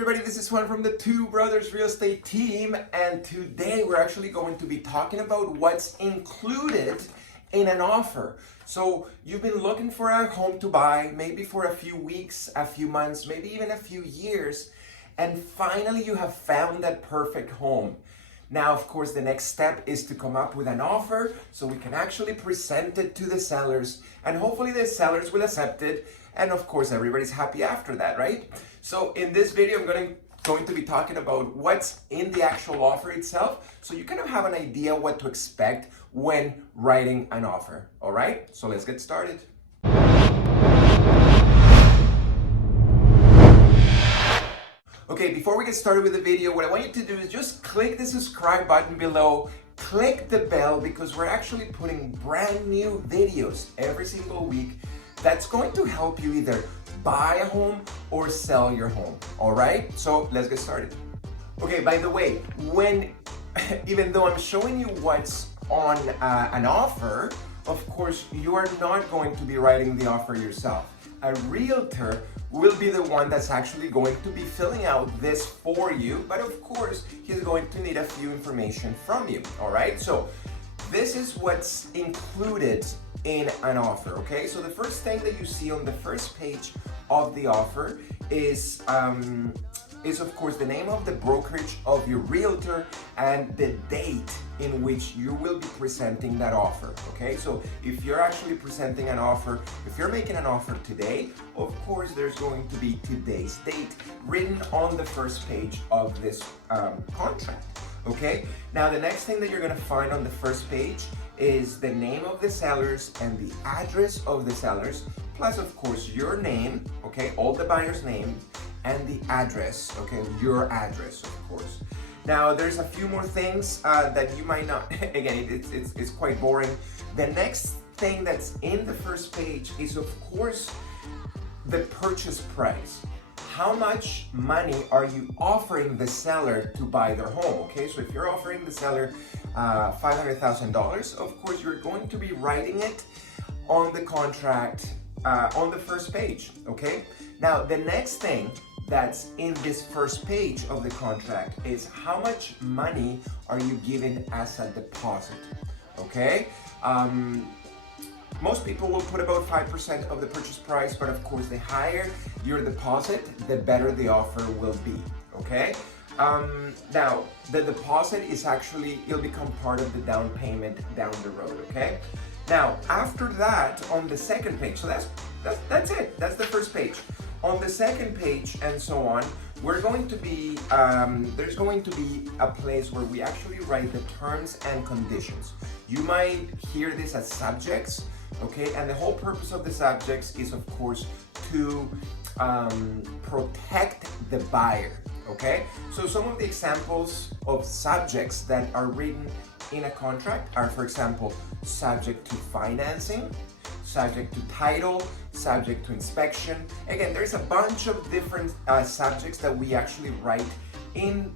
everybody, this is Juan from the Two Brothers Real Estate team, and today we're actually going to be talking about what's included in an offer. So you've been looking for a home to buy, maybe for a few weeks, a few months, maybe even a few years, and finally you have found that perfect home. Now, of course, the next step is to come up with an offer so we can actually present it to the sellers, and hopefully the sellers will accept it, and of course everybody's happy after that, right? So in this video, I'm going to be talking about what's in the actual offer itself, so you kind of have an idea what to expect when writing an offer. All right, so let's get started. Okay, before we get started with the video, what I want you to do is just click the subscribe button below, click the bell, because we're actually putting brand new videos every single week that's going to help you either buy a home or sell your home. All right, so let's get started. Okay, by the way, even though I'm showing you what's on an offer, of course, you are not going to be writing the offer yourself. A realtor will be the one that's actually going to be filling out this for you, but of course, he's going to need a few information from you, all right? So this is what's included in an offer, okay? So the first thing that you see on the first page of the offer is of course the name of the brokerage of your realtor and the date in which you will be presenting that offer, okay? So if you're actually presenting an offer, if you're making an offer today, of course there's going to be today's date written on the first page of this contract, okay? Now the next thing that you're gonna find on the first page is the name of the sellers and the address of the sellers, plus of course your name, okay, all the buyer's name, and the address, okay, your address, of course. Now, there's a few more things that you might not, again, it's quite boring. The next thing that's in the first page is, of course, the purchase price. How much money are you offering the seller to buy their home, okay? So if you're offering the seller $500,000, of course, you're going to be writing it on the contract on the first page, okay? Now, the next thing that's in this first page of the contract is how much money are you giving as a deposit, okay? Most people will put about 5% of the purchase price, but of course the higher your deposit, the better the offer will be, okay? Now, the deposit is actually, it'll become part of the down payment down the road, okay? Now, after that, on the second page, so that's it, that's the first page. On the second page and so on, we're going to be, there's going to be a place where we actually write the terms and conditions. You might hear this as subjects, okay? And the whole purpose of the subjects is, of course, to protect the buyer, okay? So some of the examples of subjects that are written in a contract are, for example, subject to financing, subject to title, subject to inspection. Again, there's a bunch of different subjects that we actually write in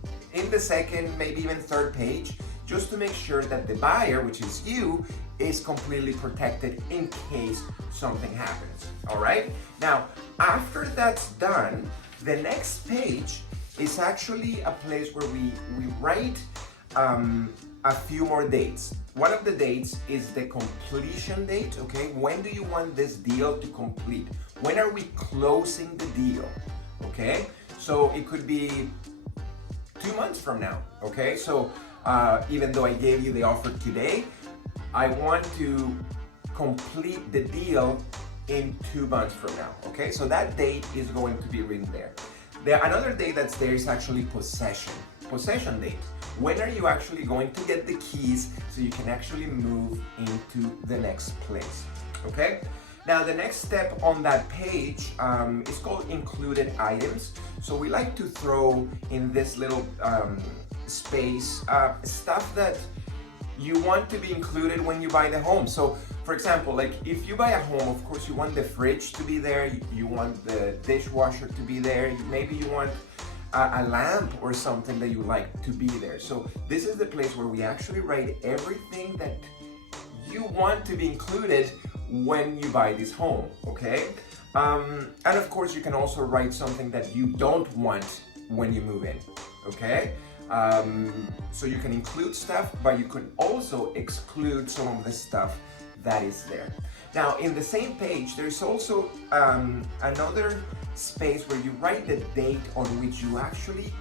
the second, maybe even third page, just to make sure that the buyer, which is you, is completely protected in case something happens, all right? Now, after that's done, the next page is actually a place where we write a few more dates. One of the dates is the completion date, okay? When do you want this deal to complete? When are we closing the deal, okay? So it could be 2 months from now, okay? So even though I gave you the offer today, I want to complete the deal in 2 months from now, okay? So that date is going to be written there. Another date that's there is actually possession date. When are you actually going to get the keys so you can actually move into the next place, okay? Now, the next step on that page is called included items. So we like to throw in this little space stuff that you want to be included when you buy the home. So, for example, like if you buy a home, of course, you want the fridge to be there, you want the dishwasher to be there, maybe you want a lamp or something that you like to be there. So this is the place where we actually write everything that you want to be included when you buy this home, okay? And of course, you can also write something that you don't want when you move in, okay? So you can include stuff, but you could also exclude some of the stuff that is there. Now, in the same page, there's also another space where you write the date on which you actually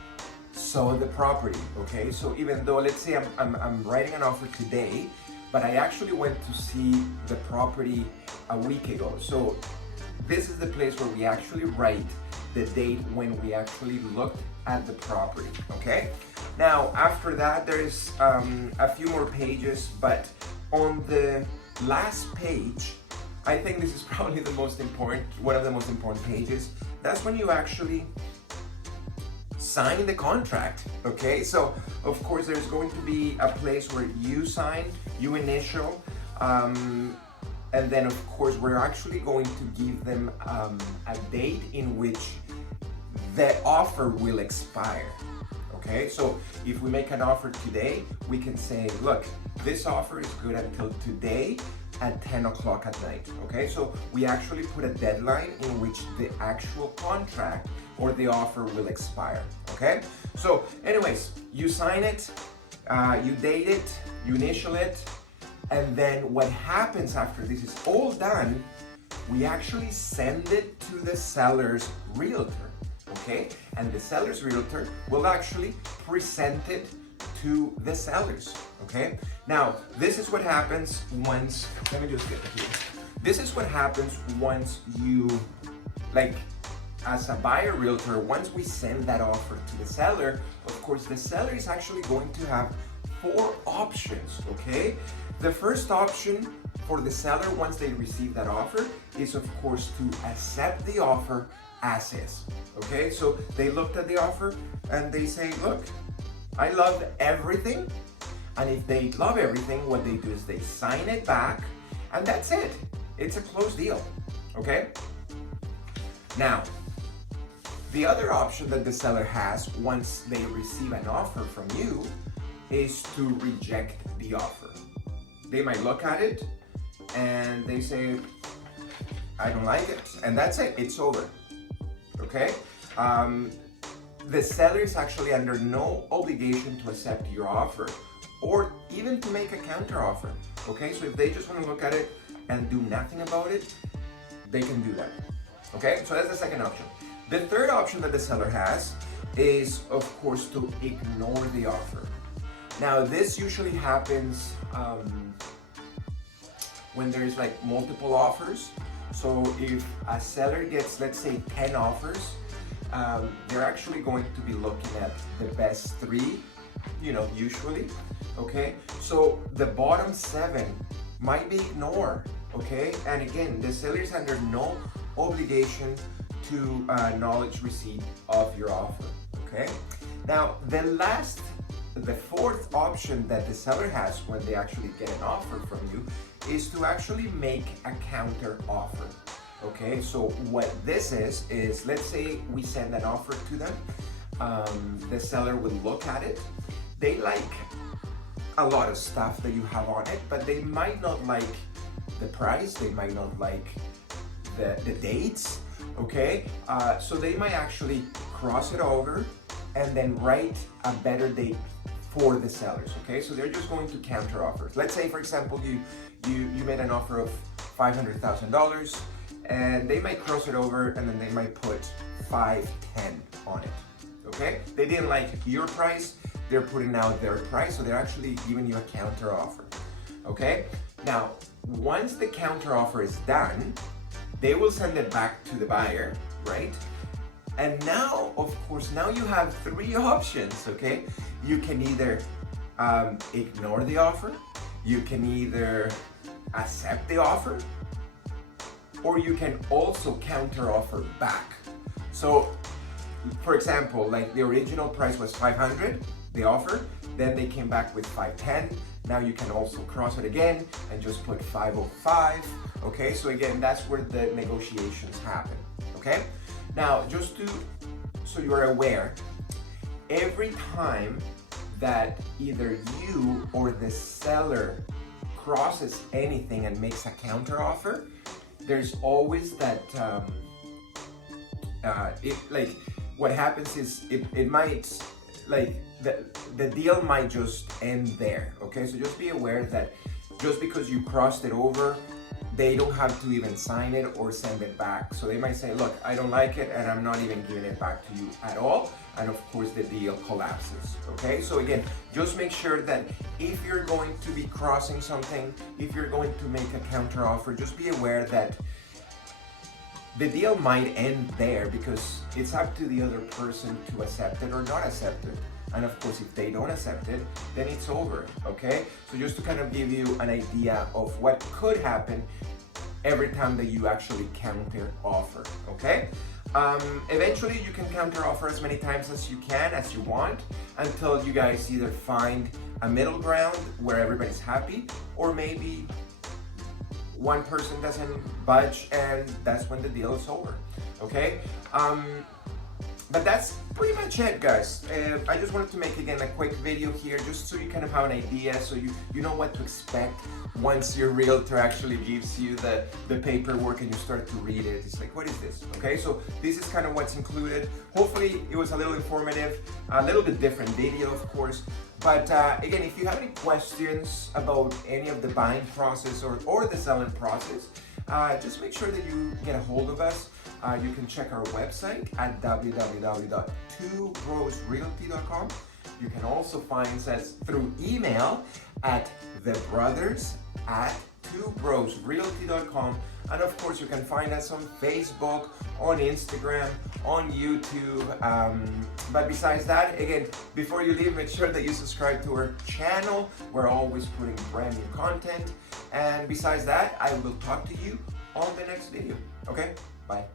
saw the property, okay? So even though, let's say I'm writing an offer today, but I actually went to see the property a week ago. So this is the place where we actually write the date when we actually looked at the property, okay? Now, after that, there's a few more pages, but on the last page, I think this is probably the most important, one of the most important pages. That's when you actually sign the contract, okay? So, of course, there's going to be a place where you sign, you initial, and then, of course, we're actually going to give them a date in which the offer will expire, okay? So if we make an offer today, we can say, look, this offer is good until today at 10 o'clock at night, okay? So we actually put a deadline in which the actual contract or the offer will expire, okay? So anyways, you sign it, you date it, you initial it, and then what happens after this is all done, we actually send it to the seller's realtor, okay? And the seller's realtor will actually present it to the sellers, okay? Now, this is what happens once, let me just get it here. This is what happens once you, like, as a buyer realtor, once we send that offer to the seller, of course, the seller is actually going to have 4 options, okay? The first option for the seller once they receive that offer is, of course, to accept the offer as is, okay? So they looked at the offer and they say, look, I love everything. And if they love everything, what they do is they sign it back and that's it. It's a closed deal, okay? Now, the other option that the seller has once they receive an offer from you is to reject the offer. They might look at it and they say, I don't like it, and that's it, it's over, okay? The seller is actually under no obligation to accept your offer or even to make a counter offer, okay? So if they just want to look at it and do nothing about it, they can do that, okay? So that's the second option. The third option that the seller has is, of course, to ignore the offer. Now, this usually happens when there's like multiple offers. So if a seller gets, let's say, 10 offers, they're actually going to be looking at the best 3, usually, okay? So the bottom 7 might be ignored, okay? And again, the seller is under no obligation to acknowledge receipt of your offer, okay? Now, the fourth option that the seller has when they actually get an offer from you is to actually make a counter offer, okay? So what this is let's say we send an offer to them, the seller will look at it, they like a lot of stuff that you have on it, but they might not like the price, they might not like the dates, okay? So they might actually cross it over and then write a better date for the sellers, okay? So they're just going to counter offers. Let's say, for example, you made an offer of $500,000 and they might cross it over and then they might put 510 on it, okay? They didn't like your price, they're putting out their price, so they're actually giving you a counter offer, okay? Now, once the counter offer is done, they will send it back to the buyer, right? And now, of course, now you have 3 options, okay? You can either ignore the offer, you can either accept the offer, or you can also counter offer back. So, for example, like the original price was 500, the offer, then they came back with 510. Now you can also cross it again and just put 505, okay? So again, that's where the negotiations happen, okay? Now, just so you're aware, every time that either you or the seller crosses anything and makes a counter offer, there's always that, what happens is it might, like, the deal might just end there, okay? So just be aware that just because you crossed it over, they don't have to even sign it or send it back. So they might say, look, I don't like it and I'm not even giving it back to you at all. And of course the deal collapses, okay? So again, just make sure that if you're going to be crossing something, if you're going to make a counter offer, just be aware that the deal might end there because it's up to the other person to accept it or not accept it. And of course, if they don't accept it, then it's over, okay? So just to kind of give you an idea of what could happen every time that you actually counter offer, okay? Eventually, you can counter offer as many times as you can, as you want, until you guys either find a middle ground where everybody's happy, or maybe one person doesn't budge and that's when the deal is over, okay? But that's pretty much it, guys. I just wanted to make, again, a quick video here just so you kind of have an idea, so you know what to expect once your realtor actually gives you the paperwork and you start to read it. It's like, what is this? Okay, so this is kind of what's included. Hopefully it was a little informative, a little bit different video, of course. But again, if you have any questions about any of the buying process or the selling process, just make sure that you get a hold of us. You can check our website at www.twobrosrealty.com. You can also find us through email at thebrothers@twobrosrealty.com. And of course, you can find us on Facebook, on Instagram, on YouTube. But besides that, again, before you leave, make sure that you subscribe to our channel. We're always putting brand new content. And besides that, I will talk to you on the next video. Okay? Bye.